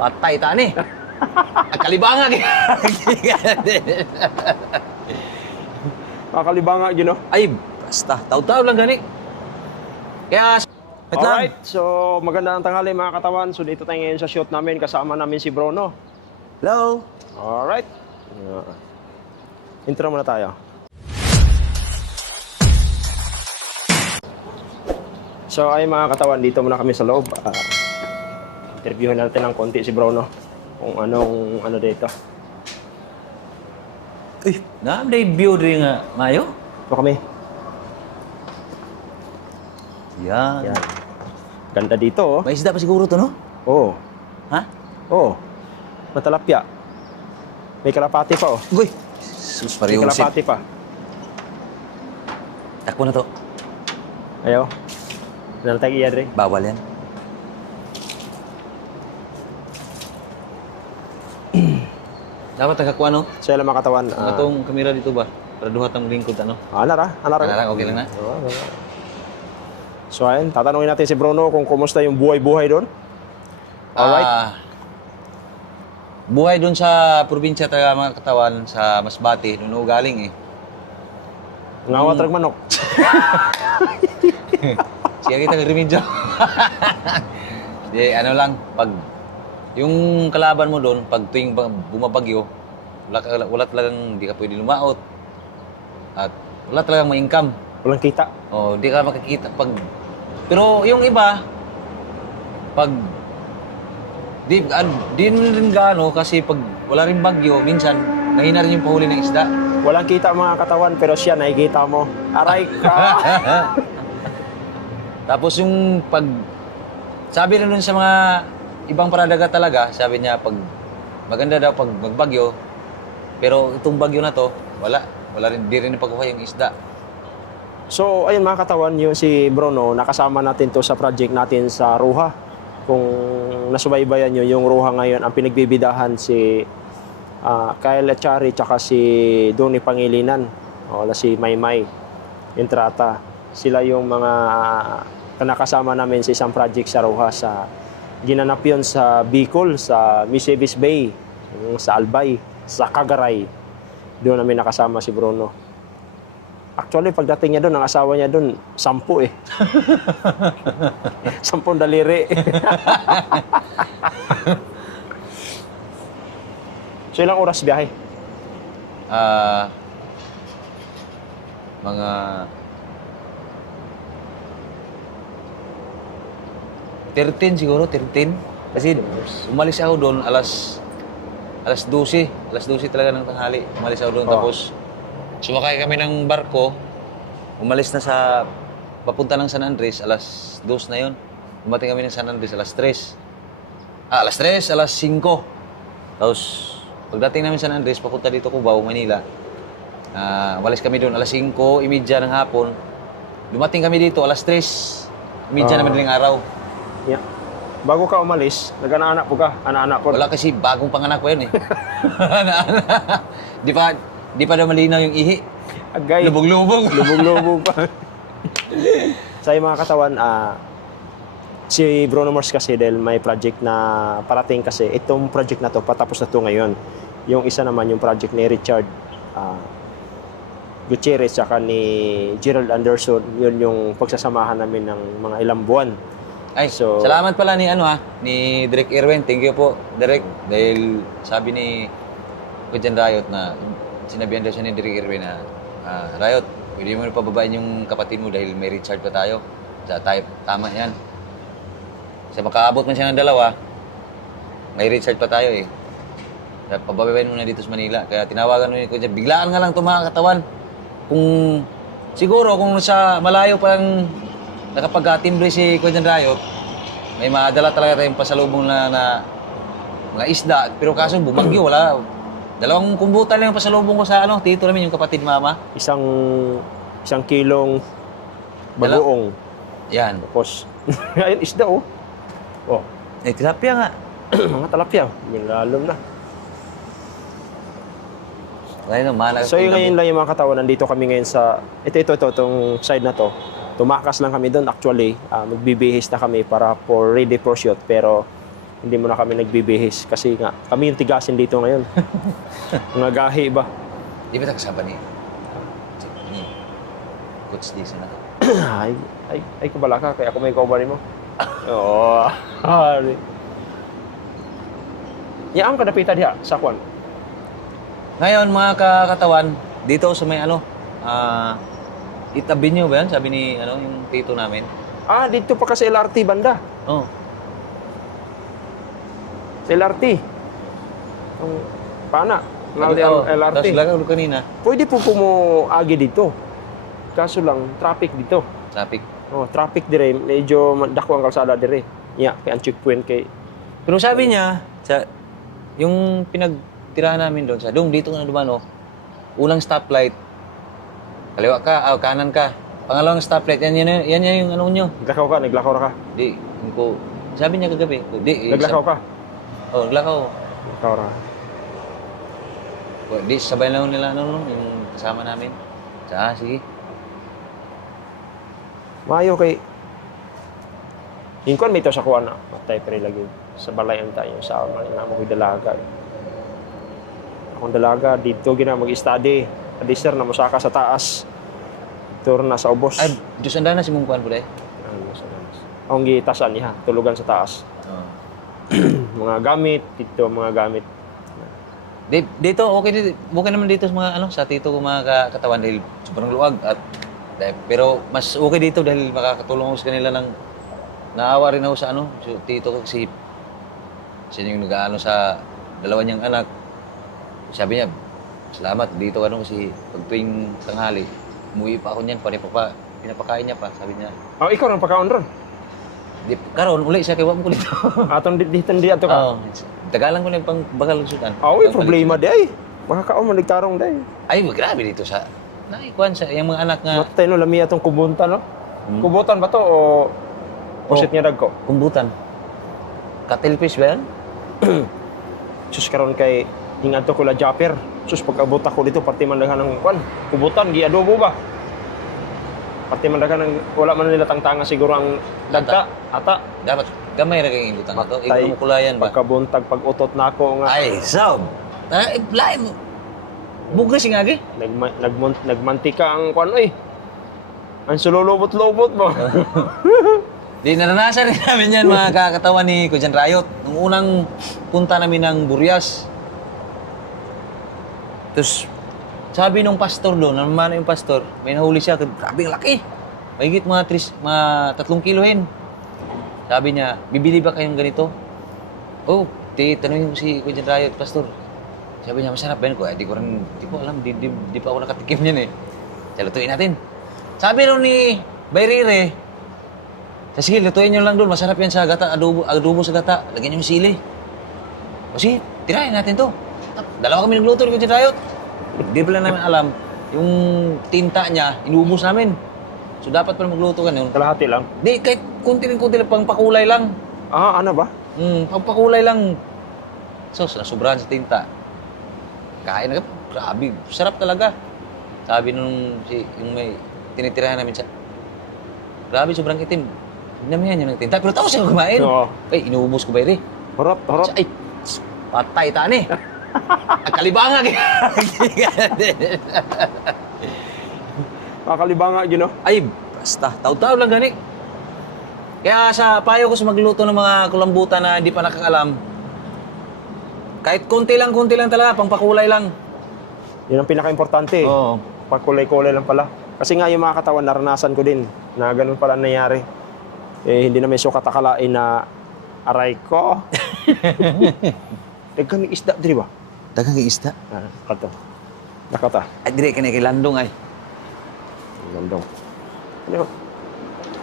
Patay tani. Kalibanga. Kakalibanga, you know? Ay, basta. Taw-taw lang gani. Kaya, wait lang. Alright, so magandang tanghali mga katawan. So dito tayo ngayon sa shoot namin. Kasama namin si Bruno. Hello. Alright. Intro muna tayo. So ay mga katawan, dito muna kami sa loob. Interviewin natin ng konti si Bruno. Kung anong ano dito. Uy, na-update view rin nga, Mayo? Ito kami. Yan. Yan. Ganda dito, oh. May isda pa siguro to, no? Oo. Ha? Oo. Matalapya. May kalapati pa, oh. Uy, sus, May pariusip. kalapati pa. Takbo na to. Ayaw. Nalatag iya, Dre. Bawal yan. Dapat nakakuha, no? So yun mga katawan. Itong kamera dito ba? Para duhat ang lingkod, ano? Anar Okay lang na? So ayun, tatanungin natin si Bruno kung kumusta yung buhay-buhay doon. Alright. Buhay doon sa probinsya talaga mga katawan sa Masbate, doon galing eh. Ngawat rag manok. Siya kita nag-remedyo. Di, ano lang, pag yung kalaban mo doon, pag tuwing bumabagyo, wala talagang, di ka pwede lumaot. At wala talagang ma-income. Walang kita. Oh, di ka makikita pag pero yung iba pag di rin gaano kasi pag wala rin bagyo minsan nahina rin yung pahuli ng isda. Walang kita mga katawan pero siya nakikita mo. Aray ka. Tapos yung pag sabi rin nun sa mga ibang paradagat talaga, sabi niya pag maganda daw pag magbagyo pero itong bagyo na to wala rin di rin pagkuha yung isda. So ayun mga katawan, yung si Bruno nakasama natin to sa project natin sa Ruha. Kung nasubaybayan nyo yung Ruha ngayon, ang pinagbibidahan si Kyle Echari tsaka si Donnie Pangilinan o si Maymay Entrata. Sila yung mga nakasama namin sa isang project sa Ruha sa ginanap yun sa Bicol, sa Misamis Bay, sa Albay, sa Cagaray. Doon namin nakasama si Bruno. Actually, pagdating niya doon, ang asawa niya doon, 10 eh. 10 daliri. So, ilang oras biyahe? Mga 13 siguro, 13. Kasi umalis ako doon alas 12. Alas 12 talaga ng tanghali. Umalis ako doon tapos sumakay kami ng barko. Umalis na sa papunta ng San Andres alas 2 na 'yon. Dumating kami ng San Andres alas 3. Alas 3, alas 5. Tapos pagdating namin sa San Andres papunta dito Cubao, Manila. Umalis kami doon alas 5:30 ng hapon. Dumating kami dito alas 3:30 na madaling araw. Yeah. Bago ka umalis, nag-anak po ka? Anak-anak po? Wala kasi bagong panganak ko yun eh. Di pa daw malinaw yung ihi. Agay. Lubog-lubog. Lubog-lubog pa. Sa mga katawan, si Bruno Mars kasi dahil may project na parating kasi. Itong project na to, patapos na to ngayon. Yung isa naman, yung project ni Richard Gutierrez saka ni Gerald Anderson, yun yung pagsasamahan namin ng mga ilang buwan. Ay, salamat pala ni Direk Irwin. Thank you po, Direk. Dahil sabi ni Kujan Riot na sinabihan daw siya ni Direk Irwin na Riot, pwede mo na pababain yung kapatid mo dahil may Richard pa tayo. Tama yan. Sa makaabot man siya ng 2, may Richard pa tayo eh. Kaya pababain mo na dito sa Manila. Kaya tinawagan mo ni Kujan. Biglaan nga lang ito mga katawan. Siguro kung sa malayo pa lang nakapag-timbre si Kuya Riot, may madala talaga tayong pasalubong na mga isda. Pero kaso bumagyo, wala. 2 kumbutan lang yung pasalubong ko sa tito namin, yung kapatid mama. Isang kilong bagoong. Yan. Tapos, ayun, isda oh. Oh. Tilapia nga. Mga talapya. Milalom na. So yung ngayon lang yung mga katawan, nandito kami ngayon sa, itong side na to. Tumakas lang kami doon actually, magbibihis na kami para ready for shoot. Pero Hindi mo na kami nagbibihis kasi nga kami yung tigasin dito ngayon. Mga gahi ba? Di ba kasama ni Coach D na? ay kabala ka kaya ako may kauban mo. Oo. Hari. Yaan ka napita diha sa kwan. Ngayon, mga katawan, dito sa may itabi nyo ba yan? Sabi ni, yung tito namin. Dito pa ka sa LRT banda. Oh. Sa LRT. Ang pana. Sabi, LRT. Tapos lagaw kanina. Pwede po agi dito. Kaso lang, traffic dito. Traffic. Traffic dire. Medyo dako ang kalsada dire. Kaya ang checkpoint kay... Pero sabi niya, yung pinagtirahan namin doon, dito ka na dumano, unang stoplight, kaliwa ka, kanan ka. Pangalawang stoplight, yan yung nyo. Naglakaw ka. Di, sabi niya kagabi. Naglakaw ka. Naglakaw. Naglakaw ka. Di, sabay lang nila, yung kasama namin. Sige. Mayo kay... Ingkon may ito sa kuwan na. Matay pa rin lagi. Sa balayan tayo sa amin na magoy dalaga. Akong dalaga, dito gina mag-study. Sir, na musaka sa taas. Dito na sa ubos. Ay, Diyos anda na si mong kuhan po dahil. Akong gitasan niya, tulugan sa taas. Mga gamit, dito mga gamit. Dito, okay naman dito sa mga, sa tito ko mga katawan dahil sobrang luwag. Pero mas okay dito dahil makakatulong ako sa kanila ng naawa rin ako sa tito ko kasi siya yung nag-aano sa dalawa niyang anak. Sabi niya, salamat dito kasi pag tuwing tanghali, umuwi pa ako niyan, pinapakain niya pa, sabi niya. Ikaw nang pagkaon ron? Karon uli siya kay wag mo dito. Atong dito ka? Tagalan ko na yung pang bakal sudan. Problema di ay. Makakaon man nagtarong di. Ay, grabe dito sa naikuan sa yung mga anak nga. Matay no lami atong kubuntan no? Kubutan ba to o pusit niya dagko? Kumbutan. Cuttlefish ba yan? Sus karon kay ingad to kula Japper. Sus pag-abot ako dito parti man daghan ng kwan. Kubutan gi adobo ba? Parti man daghan ng wala man nila tangtanga siguro ang dagta ata. Dapat gamay ra kay imbutan to. Ikaw mo kulayan ba? Pagkabuntag pag-utot nako nga. Ay, sob. Lain mo. Bugas nga gi. Nagmantika ang kwan oy. Ang sululubot-lubot mo. Di naranasan rin namin yan mga kakatawan ni Kujan Rayot. Nung unang punta namin ng Burias. Tapos, sabi nung pastor doon, namana yung pastor, may nahuli siya, grabe ang laki. Mahigit mga 3 kilohin. Sabi niya, bibili ba kayong ganito? Tanongin ko si Kujan Rayot, pastor. Sabi niya, masarap ba yun? Di ko alam, di pa ako nakatikim niyan eh. Lutuin natin. Sabi rin ni Bayrire, sige, lutuin nyo lang doon, masarap yan sa gata, adobo sa gata, lagyan nyo yung sili. Sige, tirahin natin to. Dalawa kami nagluto ni Kujan Rayot. Di pala namin alam, yung tinta niya, inubos namin. So dapat pala magluto ka nun. Kalahati lang? Di, kahit kunti lang, pang pakulay lang. Ano ba? Pang pakulay lang. So, nasubrahan sa tinta. Kain na ka, grabe, sarap talaga. Sabi yung may tinitirahan namin siya, grabe, sobrang itim. Hinamihan yun ng tinta, pero tapos siya kumain. Oo. Ay, inuubos ko ba yun eh. Harap. Ay, patay taan eh. Kalibanga. Kakalibanga, gino. Ay, basta, taw-taw lang gani. Kaya sa payo ko sa magluto ng mga kulambutan na hindi pa nakakalam, kahit konti lang talaga, pangpakulay lang. Yun ang pinaka-importante. Oo. Pagkulay-kulay lang pala. Kasi nga yung mga katawan, naranasan ko din na ganun pala nangyari. Hindi na may sukat akalain na aray ko. Nagkaming isda, di ba? Dagang isda. Kato. Nakata. Ay, dire ka na kay Landong ay. Landong. Ano?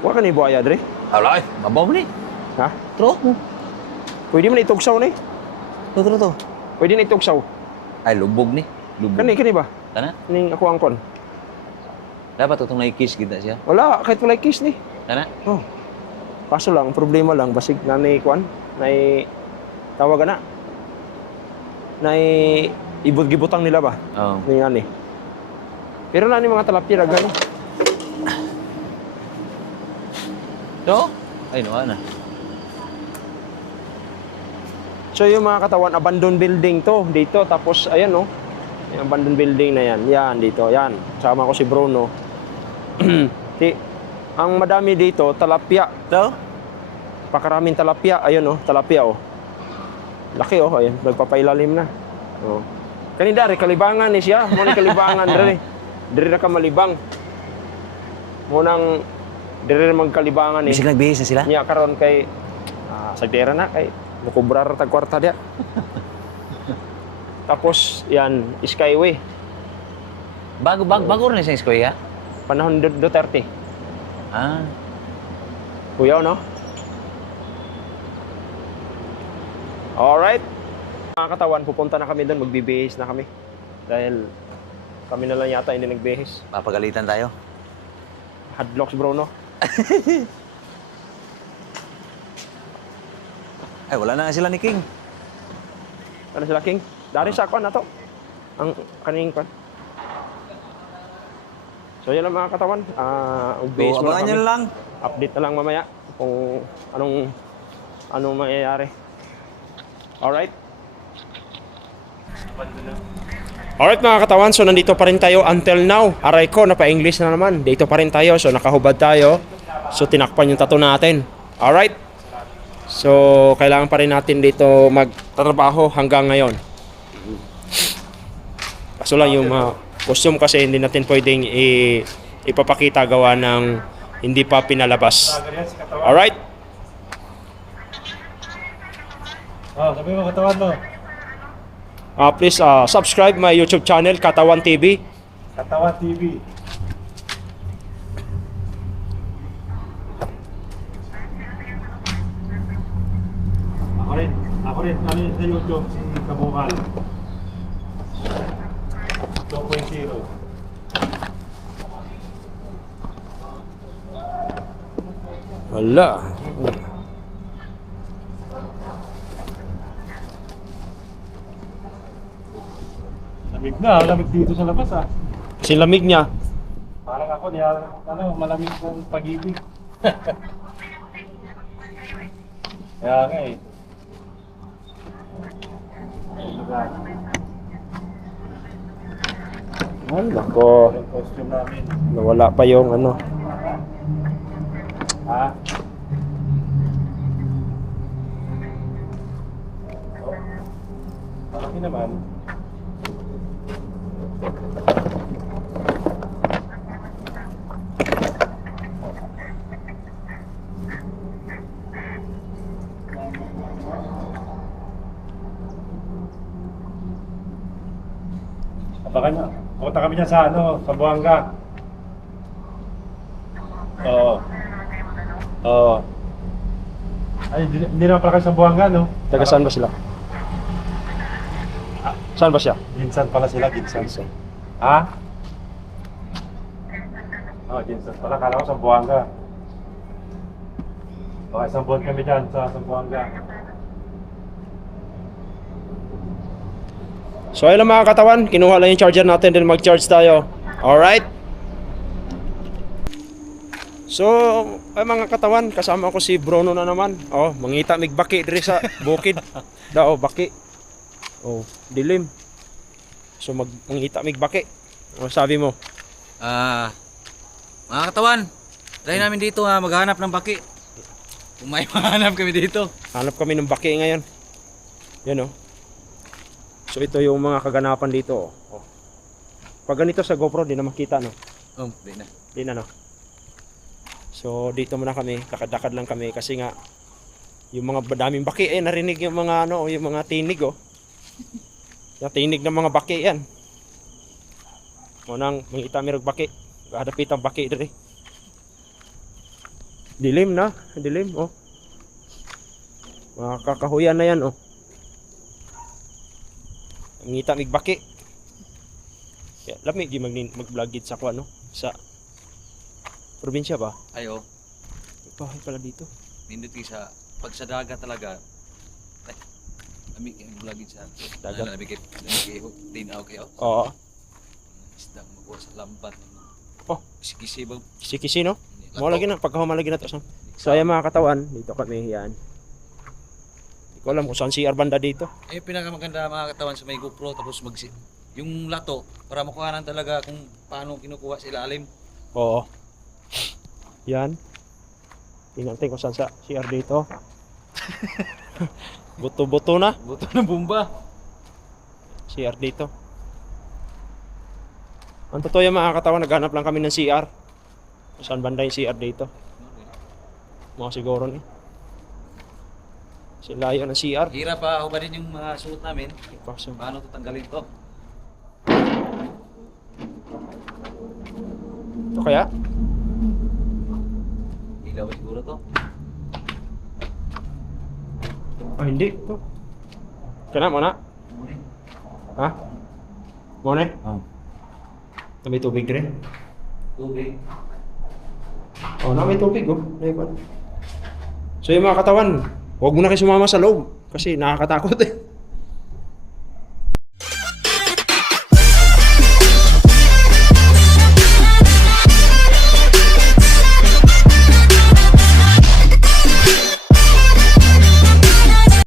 Huwag ka na ibuaya, Dre. Alay, mabaw mo ni. Ha? Tro mo. Pwede mo na itugsaw ni. To. Pwede na itugsaw. Ay, lubog ni. Lubog. Kani ba? Kana? Ning ako angkon. Dapat itong naikis kita siya. Wala, kahit wala kiss ni. Kana? Oh. Kaso lang, problema lang, basig na ni Kwan, na tawagan na. Na ibut-gibutang nila ba? Oo. Ni ani. Pero na ni mga talapira, gano. Do? Ay, no, ana. So yung mga katawan, abandoned building to dito. Tapos ayan oh, yung abandoned building na yan. Yan dito, yan. Sama ko si Bruno. Ang madami dito, talapia. Ito? Pakaraming talapia. Ayun oh, talapia oh. Laki oh, ayun, nagpapailalim na. Oh. Kanina dari kalibangan ni siya, mo ni kalibangan dari. Dari na ka malibang. Mo nang dari magkalibangan ni. Bisig nagbihis na sila? Nya karon kay sagdera na kay mukubrar tag kwarta dia. Tapos yan, Skyway. Bago rin sa Eskwaya? Panahon Duterte. Ah. Kuya no? Alright. Mga katawan, pupunta na kami doon, magbibihis na kami. Dahil kami na lang yata hindi nagbihis. Papagalitan tayo. Hadlocks bro no? Ay, wala na nga sila ni King. Ano sila King? Dari sa kwan na to. Ang kaning kwan. So yan lang mga katawan. Base So, muna abangan nyo kami. na lang. Update na lang mamaya kung anong mangyayari. Alright. Alright mga katawan, so nandito pa rin tayo until now. Aray ko, napa-English na naman. Dito pa rin tayo, so nakahubad tayo. So tinakpan yung tattoo natin. Alright. So kailangan pa rin natin dito magtatrabaho hanggang ngayon. Kaso lang yung costume kasi hindi natin pwedeng ipapakita gawa ng hindi pa pinalabas. Alright. Sabi mo katawan mo. Please subscribe my YouTube channel, Katawan TV. Katawan TV. Ako rin, ano yun sa YouTube, si Kabukal. 2.0. Wala. Lamig dito sa labas ah. Kasi lamig niya. Parang ako, malamig ng pag-ibig. Kaya nga eh. Lugar. Ay, nako. Yung costume namin. Nawala pa yung ano. Ha? Malaki naman. Baka na. Pupunta kami dyan sa sa Buanga. Oo. Oo. Ay, hindi naman pala kayo sa Buanga, no? Taga saan ba sila? Saan ba siya? Ginsan pala sila, Ginsan. Ha? Ginsan pala. Kala ko sa Buanga. Baka isang buwan kami dyan sa Buanga. So ayun lang mga katawan, kinuha lang yung charger natin then mag-charge tayo. Alright? So, ay mga katawan, kasama ko si Bruno na naman. Oh, mangita migbaki diri sa bukid. Dao baki. Oh, dilim. So mangita migbaki. Ano sabi mo? Mga katawan, try namin dito maghanap ng baki. Kung may mahanap kami dito. Hanap kami ng baki ngayon. Yan oh. So ito yung mga kaganapan dito. Oh. Pag ganito sa GoPro, di na makita, no? Di na. Di na, no? So dito muna kami, kakadakad lang kami kasi nga yung mga daming baki, narinig yung mga yung mga tinig, oh. Yung tinig ng mga baki yan. Unang mangita mirog baki. Hadapit ang baki diri. Dilim na, dilim, oh. Mga kakahuyan na yan, oh. Ngita migbaki. Ya, lami di mag-vlog sa kuan no sa probinsya ba? Ayo, Bahay pala dito. nindot kayo sa pag sa dagat talaga. Ay, lamig yung vlogin sa Dagat. Lamig kayo, tinaw kayo. Oo. Isdang magbuwa sa lambat. Oh, Kisi-kisi ba? kisi-kisi no. Mo lagi na pagkahuman lagi na to. So ayan mga katawan, dito kami yan. Ko alam kung saan CR banda dito. Eh, pinakamaganda mga katawan sa may GoPro, tapos yung lato, para makuhanan talaga kung paano kinukuha sa ilalim. Oo. Yan. Tingnan natin kung saan sa CR dito. Buto-buto na. Buto ng bomba. CR dito. Ang totoo yung mga katawan, naghanap lang kami ng CR. Kung saan banda yung CR dito. Mga siguro ni. Sila yun ang CR. Hirap pa hubarin yung mga suot namin. Ipasok. Paano tatanggalin to? Ito kaya? Ilaw ba siguro to? Ah, hindi. Ito. Kaya mo na? Ha? Mo na? Oh. May tubig rin. Tubig. Oh, na may tubig oh. So yung mga katawan, huwag mo na kayo sumama sa loob kasi nakakatakot eh.